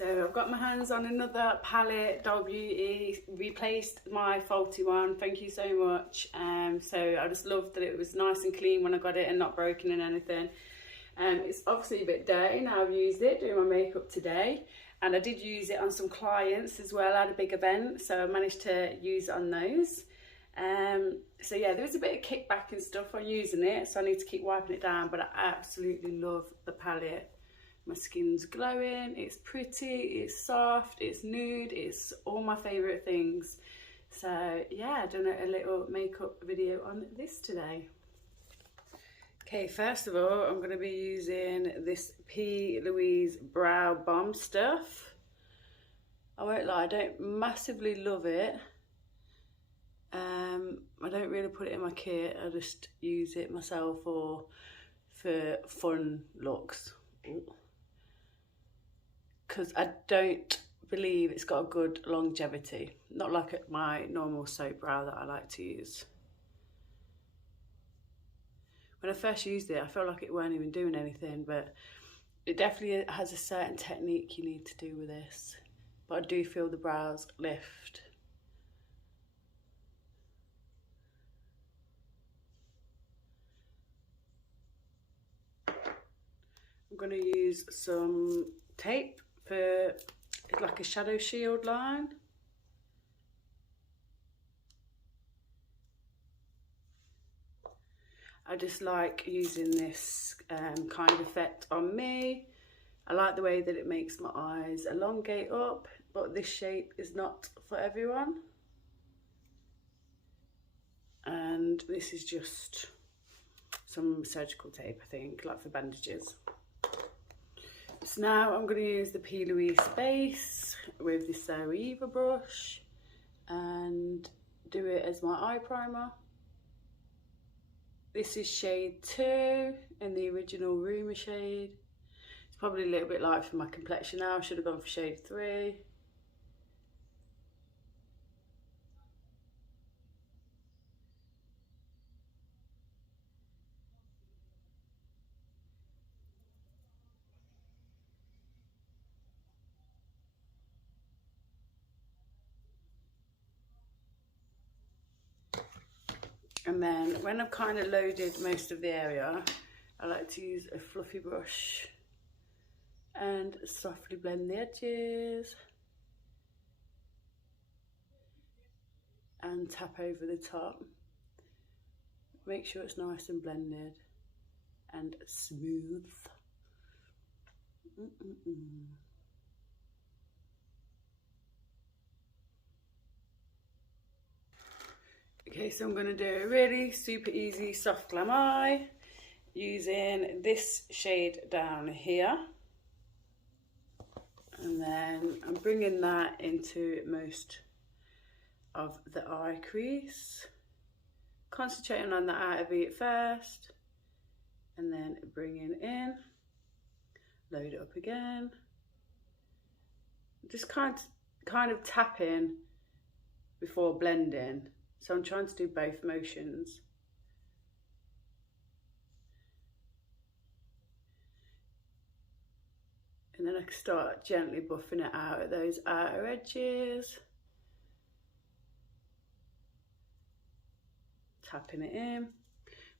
So I've got my hands on another palette, Doll Beauty, replaced my faulty one, thank you so much. So I just loved that it was nice and clean when I got it and not broken and anything. It's obviously a bit dirty now I've used it, doing my makeup today. And I did use it on some clients as well at a big event, so I managed to use it on those. So yeah, there was a bit of kickback and stuff on using it, so I need to keep wiping it down, but I absolutely love the palette. My skin's glowing, it's pretty, it's soft, it's nude, it's all my favourite things. So yeah, I've done a little makeup video on this today. Okay, first of all, I'm going to be using this P. Louise Brow Bomb stuff. I won't lie, I don't massively love it. I don't really put it in my kit, I just use it myself or for fun looks. Because I don't believe it's got a good longevity. Not like my normal soap brow that I like to use. When I first used it, I felt like it weren't even doing anything, but it definitely has a certain technique you need to do with this. But I do feel the brows lift. I'm going to use some tape for like a shadow shield line. I just like using this kind of effect on me. I like the way that it makes my eyes elongate up, but this shape is not for everyone. And this is just some surgical tape, I think, like for bandages. So now I'm going to use the P. Louise base with this Eva brush and do it as my eye primer. This is shade 2 in the original Rumour shade. It's probably a little bit light for my complexion now. I should have gone for shade 3. And then when I've kind of loaded most of the area, I like to use a fluffy brush and softly blend the edges and tap over the top. Make sure it's nice and blended and smooth. Okay, so I'm going to do a really super easy soft glam eye using this shade down here. And then I'm bringing that into most of the eye crease. Concentrating on the outer V at first. And then bringing in. Load it up again. Just kind of tapping before blending. So I'm trying to do both motions. And then I can start gently buffing it out at those outer edges. Tapping it in.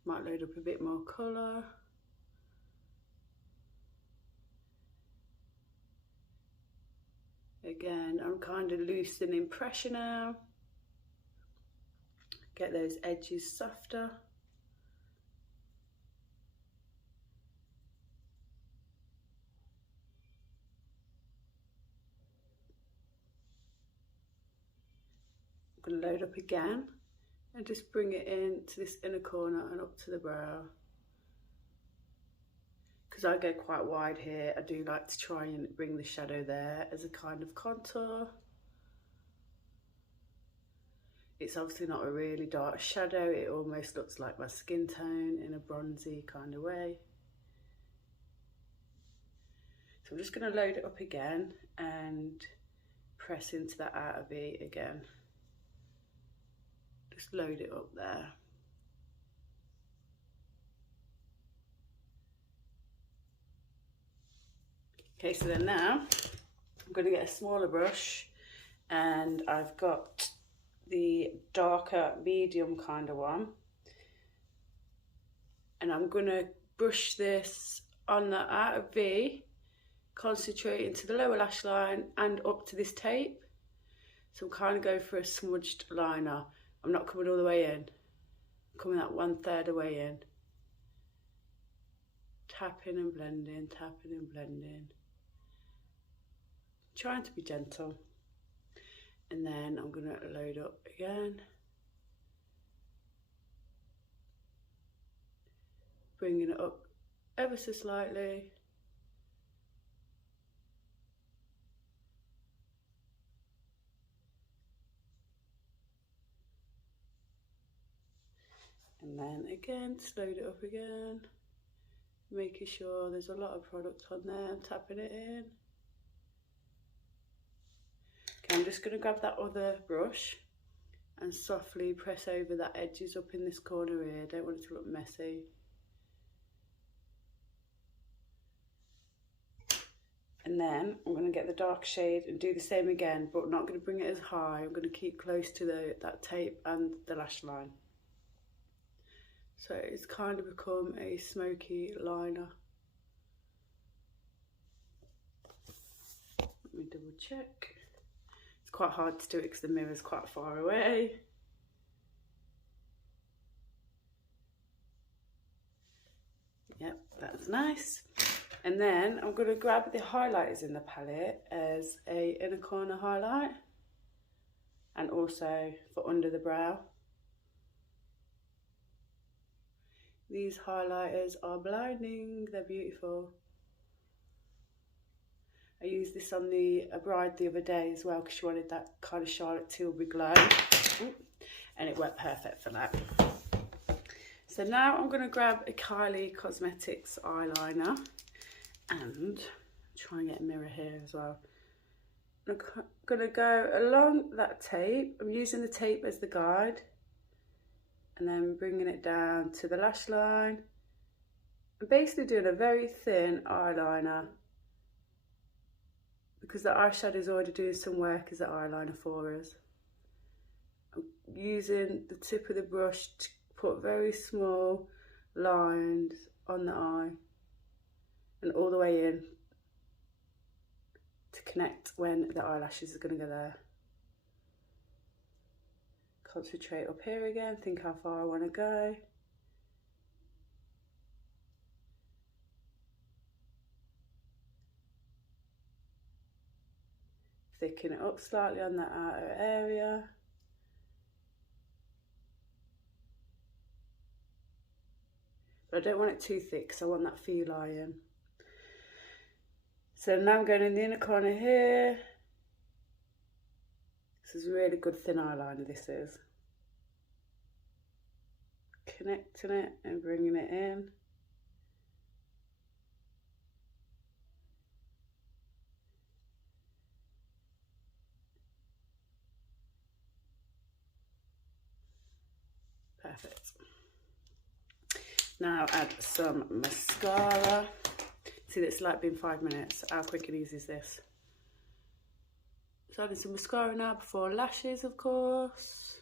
Might load up a bit more colour. Again, I'm kind of loosening pressure now. Get those edges softer. I'm going to load up again and just bring it in to this inner corner and up to the brow. Because I go quite wide here, I do like to try and bring the shadow there as a kind of contour. It's obviously not a really dark shadow, it almost looks like my skin tone in a bronzy kind of way. So I'm just going to load it up again and press into that outer V again. Just load it up there. Okay, so then now I'm going to get a smaller brush, and I've got the darker medium kind of one, and I'm going to brush this on the outer V, concentrating to the lower lash line and up to this tape. So I'm kind of going for a smudged liner. I'm not coming all the way in, I'm coming that 1/3 away in. Tapping and blending, tapping and blending. Trying to be gentle. And then I'm going to load up again. Bringing it up ever so slightly. And then again, load it up again. Making sure there's a lot of product on there, I'm tapping it in. Okay, I'm just going to grab that other brush and softly press over that edges up in this corner here. Don't want it to look messy. And then I'm going to get the dark shade and do the same again, but not going to bring it as high. I'm going to keep close to that tape and the lash line. So it's kind of become a smoky liner. Let me double check. It's quite hard to do it because the mirror's quite far away. Yep, that's nice. And then I'm going to grab the highlighters in the palette as a inner corner highlight, and also for under the brow. These highlighters are blinding, they're beautiful. I used this on a bride the other day as well because she wanted that kind of Charlotte Tilbury glow. And it worked perfect for that. So now I'm going to grab a Kylie Cosmetics eyeliner and try and get a mirror here as well. I'm going to go along that tape. I'm using the tape as the guide, and then bringing it down to the lash line. I'm basically doing a very thin eyeliner because the eyeshadow is already doing some work as an eyeliner for us. I'm using the tip of the brush to put very small lines on the eye and all the way in to connect when the eyelashes are going to go there. Concentrate up here again, think how far I want to go. Thicken it up slightly on that outer area. But I don't want it too thick because I want that feline. So now I'm going in the inner corner here. This is a really good thin eyeliner, this is. Connecting it and bringing it in. Perfect. Now add some mascara. See, it's like been 5 minutes. How quick and easy is this? So adding some mascara now before lashes, of course.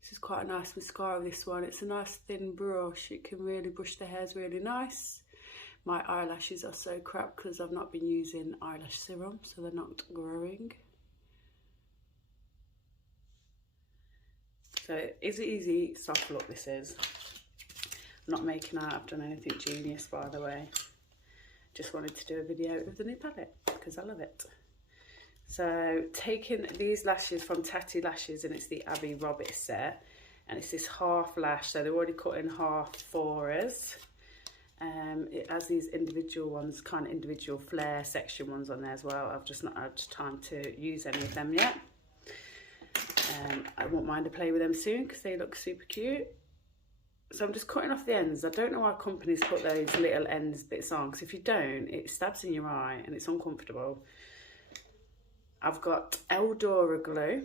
This is quite a nice mascara, this one. It's a nice thin brush. It can really brush the hairs really nice. My eyelashes are so crap because I've not been using eyelash serum, so they're not growing. So it's an easy soft look, this is. I'm not making out I've done anything genius, by the way. Just wanted to do a video of the new palette because I love it. So taking these lashes from Tatty Lashes, and it's the Abby Roberts set, and it's this half lash, so they're already cut in half for us. It has these individual ones, kind of individual flare section ones on there as well. I've just not had time to use any of them yet. I won't mind to play with them soon because they look super cute. So I'm just cutting off the ends. I don't know why companies put those little ends bits on, because if you don't, it stabs in your eye and it's uncomfortable. I've got Eldora glue,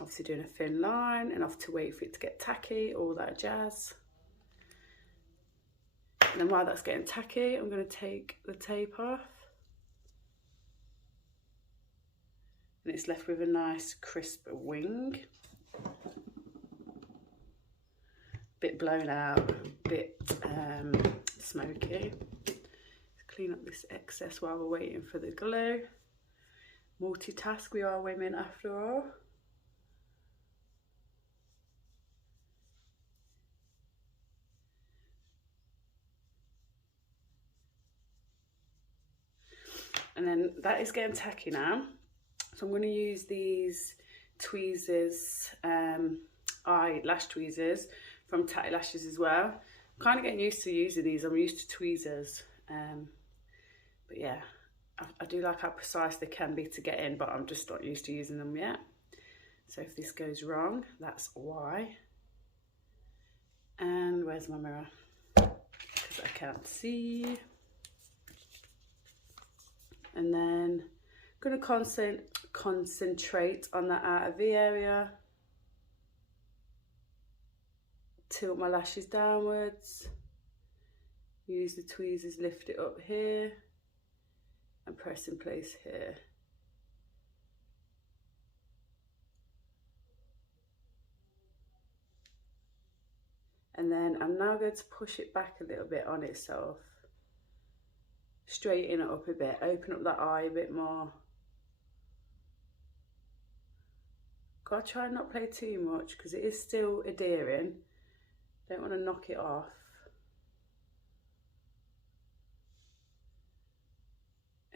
obviously doing a thin line, and I have to wait for it to get tacky, all that jazz. And then while that's getting tacky, I'm going to take the tape off. And it's left with a nice crisp wing. Bit blown out, bit smoky. Let's clean up this excess while we're waiting for the glue. Multitask, we are women after all. And then that is getting tacky now. So I'm going to use these tweezers, eyelash tweezers from Tatty Lashes as well. I'm kind of getting used to using these. I'm used to tweezers. But yeah, I do like how precise they can be to get in, but I'm just not used to using them yet. So if this goes wrong, that's why. And where's my mirror? Because I can't see. And then I'm going to concentrate on that outer V area. Tilt my lashes downwards. Use the tweezers, lift it up here. And press in place here. And then I'm now going to push it back a little bit on itself. Straighten it up a bit, open up that eye a bit more. Gotta try and not play too much because it is still adhering. Don't want to knock it off.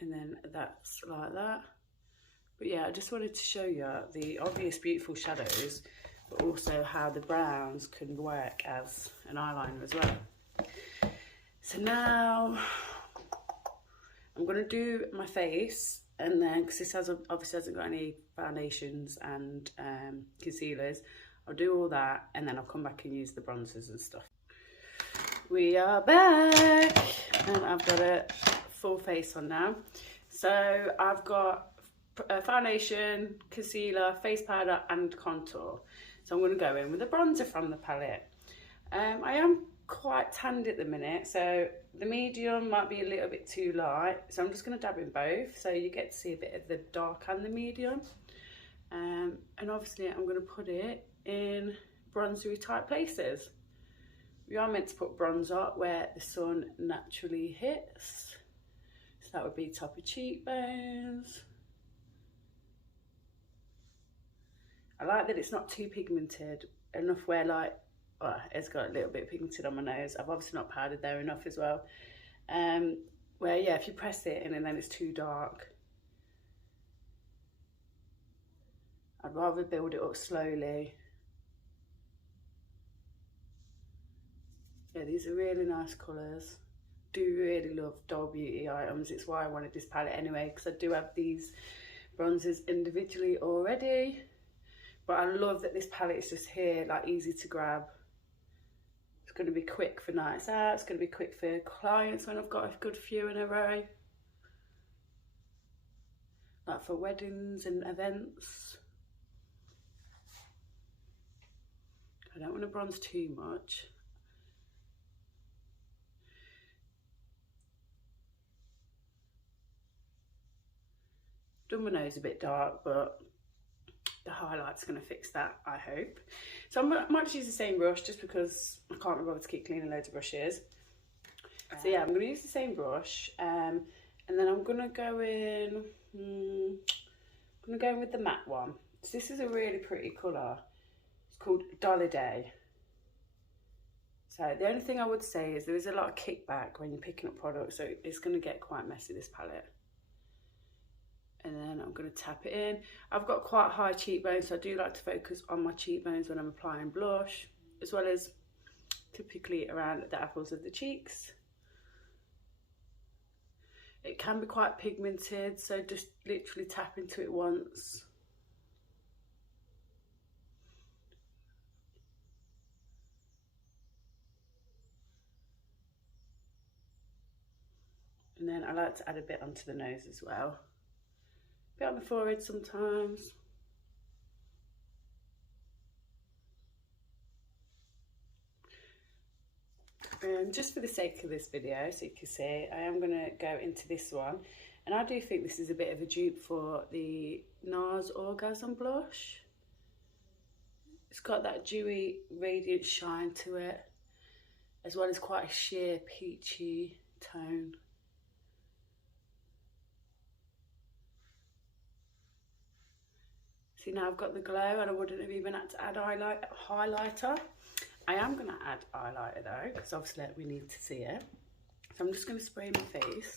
And then that's like that. But yeah, I just wanted to show you the obvious beautiful shadows, but also how the browns can work as an eyeliner as well. So now I'm going to do my face, and then because this obviously hasn't got any foundations and concealers, I'll do all that and then I'll come back and use the bronzers and stuff. We are back and I've got a full face on now. So I've got a foundation, concealer, face powder and contour. So I'm going to go in with a bronzer from the palette. I am quite tanned at the minute, so the medium might be a little bit too light, so I'm just going to dab in both so you get to see a bit of the dark and the medium. And obviously I'm going to put it in bronzery type places. We are meant to put bronzer where the sun naturally hits, so that would be top of cheekbones. I like that it's not too pigmented, enough where like, well, it's got a little bit pigmented on my nose. I've obviously not powdered there enough as well. Where yeah, if you press it in and then it's too dark, I'd rather build it up slowly. Yeah, these are really nice colours. Do really love Doll Beauty items. It's why I wanted this palette anyway, because I do have these bronzers individually already. But I love that this palette is just here, like easy to grab. It's going to be quick for nights out. It's going to be quick for clients when I've got a good few in a row. Like for weddings and events. I don't want to bronze too much. Done my nose a bit dark, but the highlight's going to fix that, I hope. So I might just use the same brush just because I can't remember to keep cleaning loads of brushes. So yeah, I'm going to use the same brush, and then I'm going to go in. I'm going to go in with the matte one. So this is a really pretty colour. It's called Dollar Day. So the only thing I would say is there is a lot of kickback when you're picking up products, so it's going to get quite messy, this palette. And then I'm going to tap it in. I've got quite high cheekbones, so I do like to focus on my cheekbones when I'm applying blush, as well as typically around the apples of the cheeks. It can be quite pigmented, so just literally tap into it once. And then I like to add a bit onto the nose as well. A bit on the forehead sometimes. Just for the sake of this video, so you can see, I am going to go into this one. And I do think this is a bit of a dupe for the NARS Orgasm blush. It's got that dewy, radiant shine to it, as well as quite a sheer, peachy tone. See, now I've got the glow and I wouldn't have even had to add highlighter. I am going to add highlighter though, because obviously we need to see it. So I'm just going to spray my face.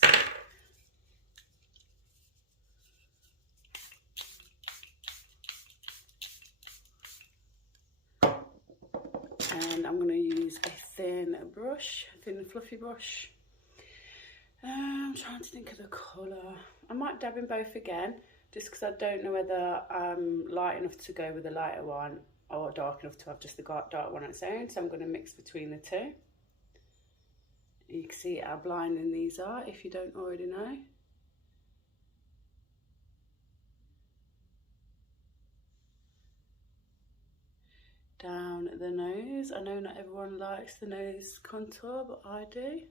And I'm going to use a thin brush, a thin fluffy brush. I'm trying to think of the colour. I might dab in both again, just because I don't know whether I'm light enough to go with the lighter one or dark enough to have just the dark one on its own. So I'm going to mix between the two. You can see how blinding these are if you don't already know. Down the nose. I know not everyone likes the nose contour, but I do.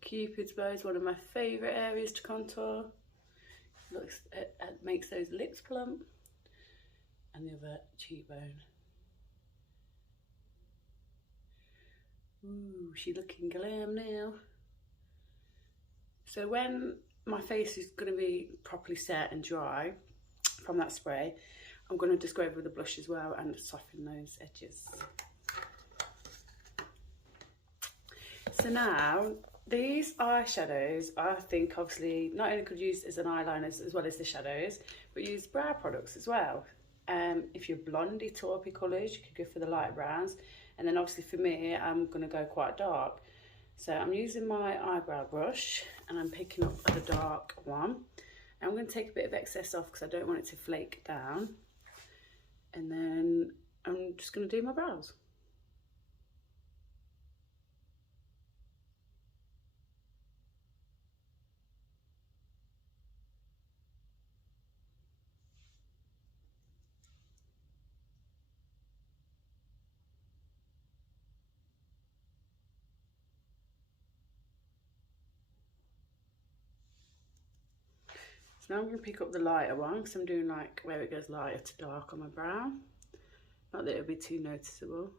Cupid's bow is one of my favourite areas to contour. It makes those lips plump. And the other cheekbone. Ooh, she's looking glam now. So when my face is going to be properly set and dry from that spray, I'm going to just go over with the blush as well and soften those edges. So now, these eyeshadows, I think obviously not only could use as an eyeliner as well as the shadows, but use brow products as well. If you're blondie, taupey colours, you could go for the light browns. And then obviously for me, I'm going to go quite dark. So I'm using my eyebrow brush and I'm picking up the dark one. And I'm going to take a bit of excess off because I don't want it to flake down. And then I'm just going to do my brows. So now I'm going to pick up the lighter one because I'm doing like where it goes lighter to dark on my brow. Not that it'll be too noticeable.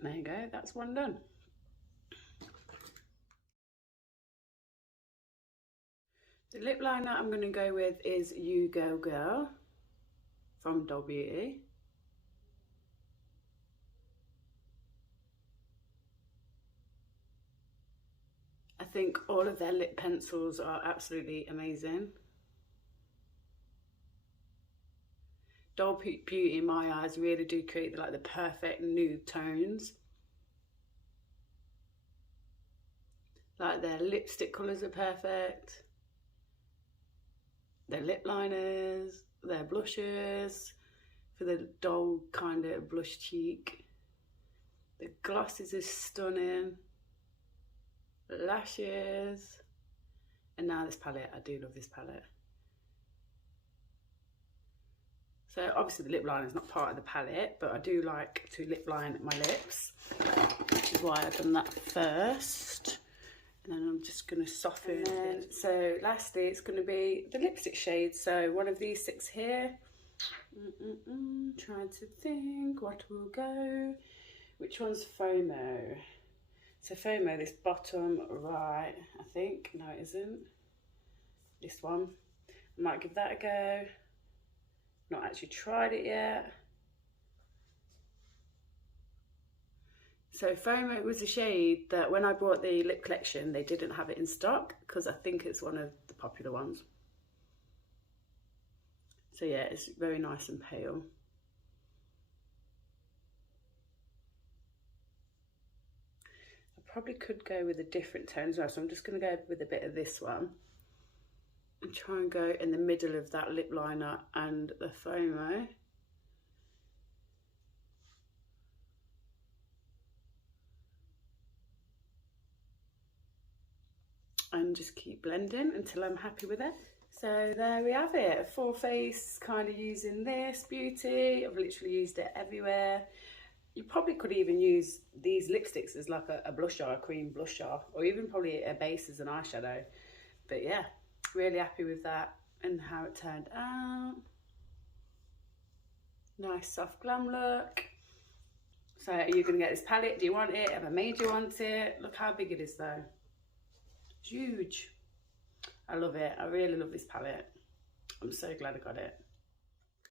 There you go, that's one done. The lip liner I'm going to go with is You Go Girl from Doll Beauty. I think all of their lip pencils are absolutely amazing. Doll Beauty in my eyes really do create like the perfect nude tones. Like their lipstick colours are perfect. Their lip liners, their blushes for the doll kind of blush cheek. The glosses are stunning. Lashes. And now this palette, I do love this palette. So obviously the lip liner is not part of the palette, but I do like to lip line my lips, which is why I've done that first. And then I'm just going to soften it. So lastly, it's going to be the lipstick shade. So one of these 6 here. Trying to think what will go. Which one's FOMO? So FOMO, this bottom right, I think. No, it isn't. This one. I might give that a go. Not actually tried it yet. So FOMO was a shade that when I bought the lip collection, they didn't have it in stock because I think it's one of the popular ones. So yeah, it's very nice and pale. I probably could go with a different tone as well, so I'm just going to go with a bit of this one. and try and go in the middle of that lip liner and the FOMO. And just keep blending until I'm happy with it. So there we have it, full face, kind of using this beauty. I've literally used it everywhere. You probably could even use these lipsticks as like a blusher, a cream blusher, or even probably a base as an eyeshadow. But yeah, really happy with that and how it turned out. Nice soft glam look. So are you gonna get this palette? Do you want it? Have I made you want it? Look how big it is though. It's huge. I love it. I really love this palette. I'm so glad I got it.